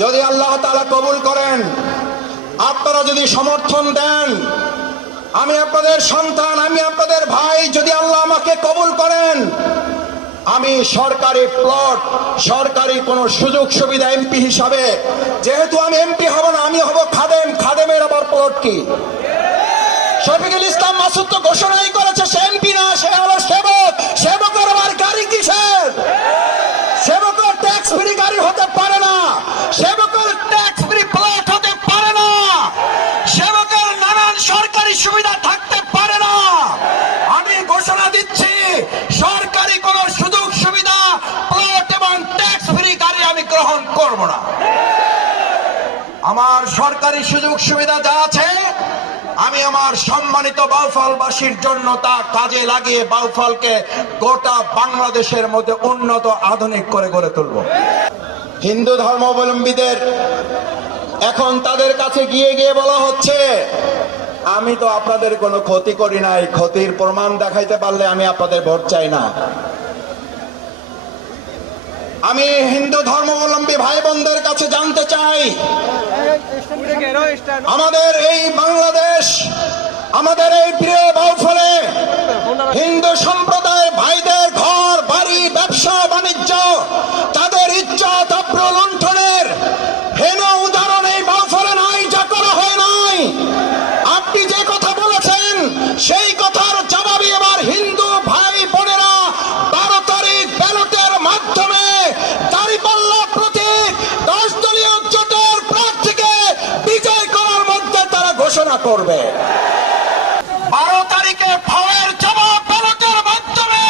যদি আল্লাহ তাআলা কবুল করেন, আপনারা যদি সমর্থন দেন, আমি আপনাদের সন্তান, আমি আপনাদের ভাই, যদি আল্লাহ আমাকে কবুল করেন, আমি সরকারি প্লট, সরকারি কোন সুযোগ সুবিধা এমপি হিসাবে, যেহেতু আমি এমপি হব না, আমি হব খাদেম। খাদেমের আবার প্লট কি? শফিকুল ইসলাম মাসুদ তো ঘোষণাই করেছে সে এমপি না, সে হলো সেবক। সেবকের আবার গাড়ি কিসের? সেবকের ট্যাক্স ফ্রি গাড়ি হতে পারে না, সেবকের ট্যাক্স ফ্রি প্লট হতে পারে না, সেবকের নানান সরকারি সুবিধা থাকতে পারে না। আমি ঘোষণা দিচ্ছি, সরকারি কোন সুযোগ সুবিধা, প্লট এবং ট্যাক্স ফ্রি গাড়ি আমি গ্রহণ করব না। আমার সরকারি সুযোগ সুবিধা যা আছে, আমি আমার সম্মানিত বাউফলবাসীর জন্য তা কাজে লাগিয়ে বাউফলকে গোটা বাংলাদেশের মধ্যে উন্নত আধুনিক করে গড়ে তুলব। হিন্দু ধর্মাবলম্বীদের এখন তাদের কাছে গিয়ে গিয়ে বলা হচ্ছে, আমি তো আপনাদের কোনো ক্ষতি করি নাই, ক্ষতির প্রমাণ দেখাইতে পারলে আমি আপনাদের ভোট চাই না। আমি হিন্দু ধর্মাবলম্বী ভাই বোনদের কাছে জানতে চাই, আমাদের এই বাংলাদেশ, আমাদের এই প্রিয় বাউফলে হিন্দু সম্প্রদায়ের ভাইদের ঘর বাড়ি, ব্যবসা বাণিজ্য, তাদের ইজ্জত আবরু লুণ্ঠনের হেন উদাহরণ এই বাউফলে নাই, যা করা হয় নাই। আপনি যে কথা বলেছেন সেই কথার জবাবে এবার হিন্দু ভাই বোনেরা 12 তারিখ ব্যালটের মাধ্যমে দাঁড়িপাল্লা প্রতীক 10 দলীয় জোটের প্রার্থীকে বিজয় করার মধ্যে তারা ঘোষণা করবে। 12 তারিখে ফলের জবাব ব্যালটের মাধ্যমে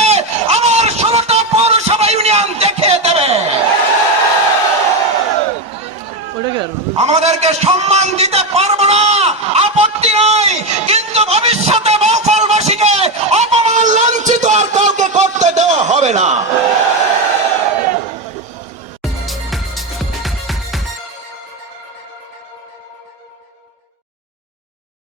আমার 16টা পৌরসভা ইউনিয়ন দেখিয়ে দেবে। আমাদেরকে সম্মান দিতে পারবো না, আপত্তি নাই, কিন্তু ভবিষ্যতে বাউফলবাসীকে অপমান লাঞ্ছিত আর কাউকে করতে দেওয়া হবে না।